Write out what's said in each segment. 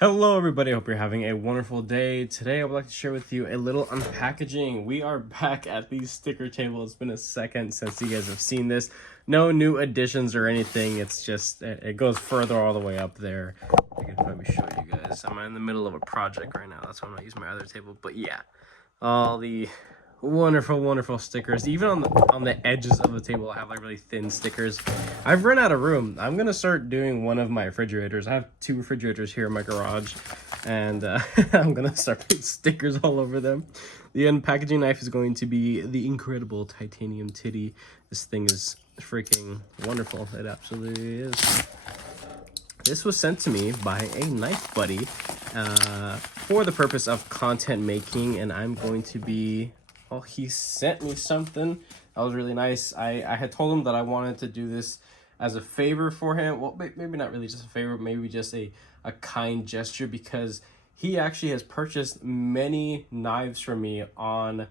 Hello everybody, hope you're having a wonderful day. Today I would like to share with you a little unpackaging. We are back at the sticker table. It's been a second since you guys have seen this. No new additions or anything, it's just, it goes further all the way up there. I can probably show you guys. I'm in the middle of a project right now, that's why I'm not using my other table. But yeah, all the wonderful stickers. Even on the edges of the table I have like really thin stickers. I've run out of room. I'm gonna start doing one of my refrigerators. I have two refrigerators here in my garage, and I'm gonna start putting stickers all over them. The unpackaging knife is going to be the incredible titanium titty. This thing is freaking wonderful. It absolutely is. This was sent to me by a knife buddy for the purpose of content making, and I'm going to be... Oh, he sent me something. That was really nice. I had told him that I wanted to do this as a favor for him. Well, maybe not really just a favor, maybe just a kind gesture, because he actually has purchased many knives from me on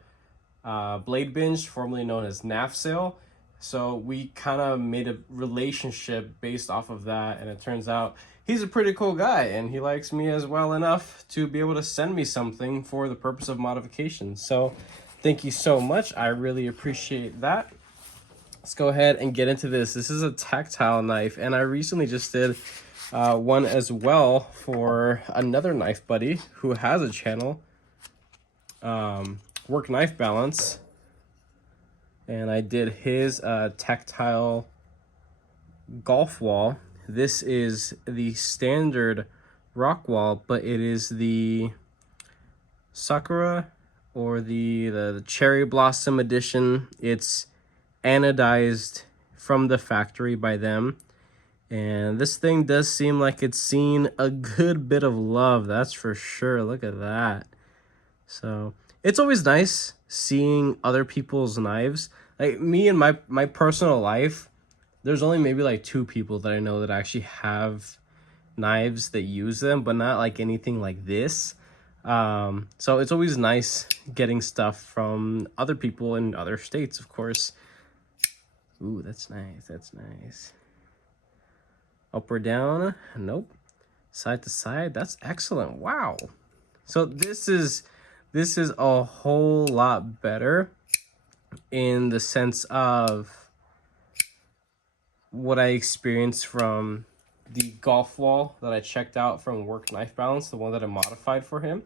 Blade Binge, formerly known as NAF Sale. So we kind of made a relationship based off of that, and it turns out he's a pretty cool guy, and he likes me as well enough to be able to send me something for the purpose of modification. So thank you so much. I really appreciate that. Let's go ahead and get into this. This is a tactile knife, and I recently just did one as well for another knife buddy who has a channel, Work Knife Balance, and I did his tactile golf wall. This is the standard rock wall, but it is the Sakura or the cherry blossom edition. It's anodized from the factory by them, and this thing does seem like it's seen a good bit of love, that's for sure. Look at that. So it's always nice seeing other people's knives. Like me in my personal life, there's only maybe like 2 people that I know that actually have knives that use them, but not like anything like this. So it's always nice getting stuff from other people in other states, of course. Ooh, that's nice. That's nice. Up or down? Nope. Side to side? That's excellent. Wow. So this is a whole lot better in the sense of what I experienced from the golf wall that I checked out from Work Knife Balance, the one that I modified for him.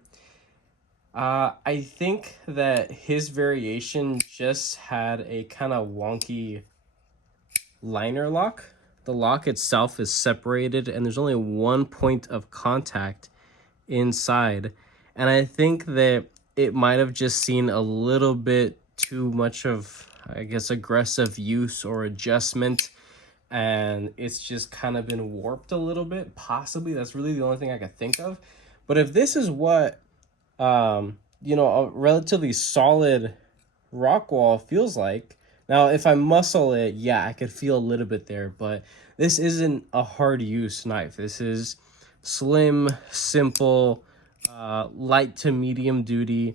I think that his variation just had a kind of wonky liner lock. The lock itself is separated, and there's only one point of contact inside. And I think that it might have just seen a little bit too much of, I guess, aggressive use or adjustment, and it's just kind of been warped a little bit. Possibly, that's really the only thing I could think of. But if this is what a relatively solid rock wall feels like, now if I muscle it, yeah, I could feel a little bit there, but this isn't a hard use knife. This is slim, simple, light to medium duty,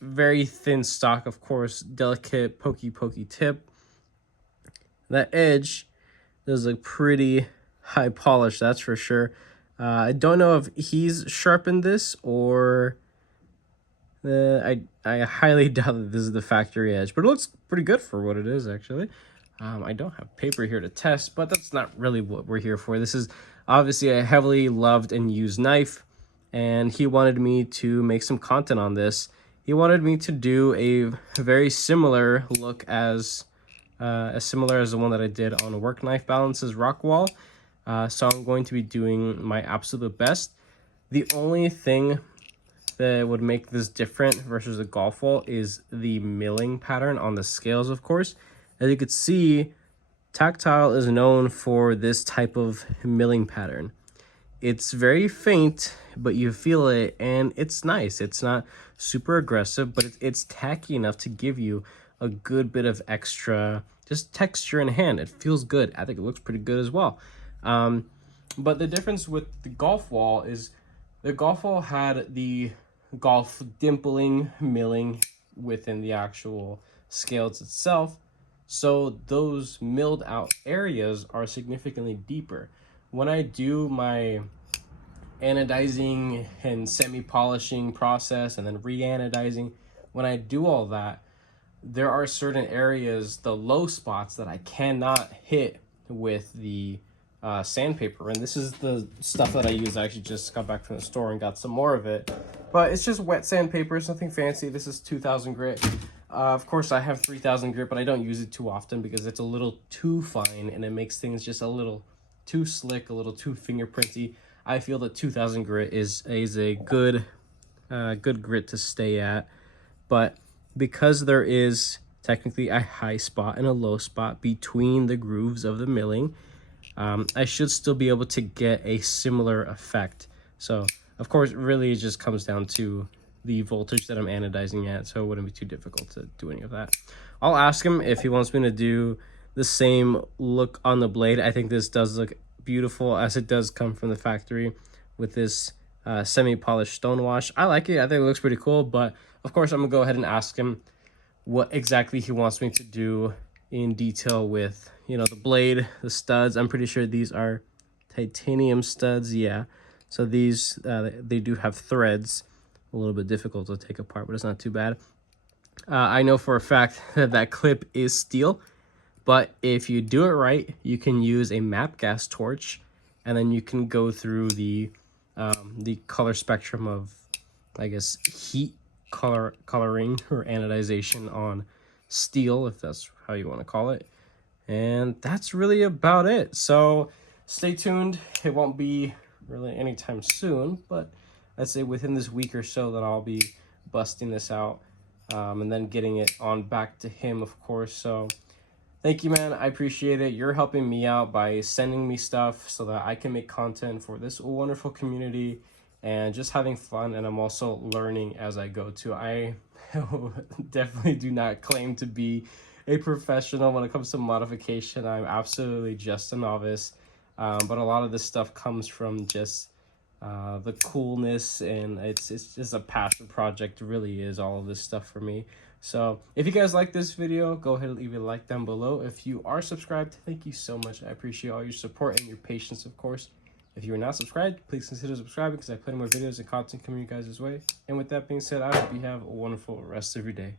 very thin stock, of course, delicate pokey tip. That edge does look pretty high polish, that's for sure. I don't know if he's sharpened this or I highly doubt that this is the factory edge, but it looks pretty good for what it is, actually. I don't have paper here to test, but that's not really what we're here for. This is obviously a heavily loved and used knife, and he wanted me to make some content on this. He wanted me to do a very similar look as similar as the one that I did on Work Knife Balance's rock wall. So I'm going to be doing my absolute best. The only thing that would make this different versus the golf wall is the milling pattern on the scales, of course. As you could see, tactile is known for this type of milling pattern. It's very faint, but you feel it, and it's nice. It's not super aggressive, but it's tacky enough to give you a good bit of extra just texture in hand. It feels good. I think it looks pretty good as well. But the difference with the golf wall is the golf wall had the golf dimpling, milling within the actual scales itself. So those milled out areas are significantly deeper. When I do my anodizing and semi-polishing process and then re-anodizing, when I do all that, there are certain areas, the low spots, that I cannot hit with the sandpaper. And this is the stuff that I use. I actually just got back from the store and got some more of it. But it's just wet sandpaper. It's nothing fancy. This is 2000 grit. Of course, I have 3000 grit, but I don't use it too often because it's a little too fine and it makes things just a little too slick, a little too fingerprinty. I feel that 2000 grit is a good grit to stay at. But because there is technically a high spot and a low spot between the grooves of the milling, I should still be able to get a similar effect. So, of course, really it just comes down to the voltage that I'm anodizing at, so it wouldn't be too difficult to do any of that. I'll ask him if he wants me to do the same look on the blade. I think this does look beautiful, as it does come from the factory with this semi-polished stone wash. I like it. I think it looks pretty cool, but of course I'm gonna go ahead and ask him what exactly he wants me to do in detail with, you know, the blade, the studs. I'm pretty sure these are titanium studs. Yeah, so these they do have threads. A little bit difficult to take apart, but it's not too bad. I know for a fact that that clip is steel, but if you do it right, you can use a MAP gas torch, and then you can go through the color spectrum of, I guess, heat coloring or anodization on steel, if that's how you want to call it. And that's really about it. So stay tuned. It won't be really anytime soon, but I'd say within this week or so that I'll be busting this out, and then getting it on back to him, of course. So thank you, man. I appreciate it. You're helping me out by sending me stuff so that I can make content for this wonderful community and just having fun. And I'm also learning as I go too. I definitely do not claim to be a professional when it comes to modification. I'm absolutely just a novice. But a lot of this stuff comes from just the coolness, and it's just a passion project. It really is, all of this stuff for me. So if you guys like this video, go ahead and leave a like down below. If you are subscribed, thank you so much. I appreciate all your support and your patience, of course. If you are not subscribed, please consider subscribing, because I put more videos and content coming you guys' way. And with that being said, I hope you have a wonderful rest of your day.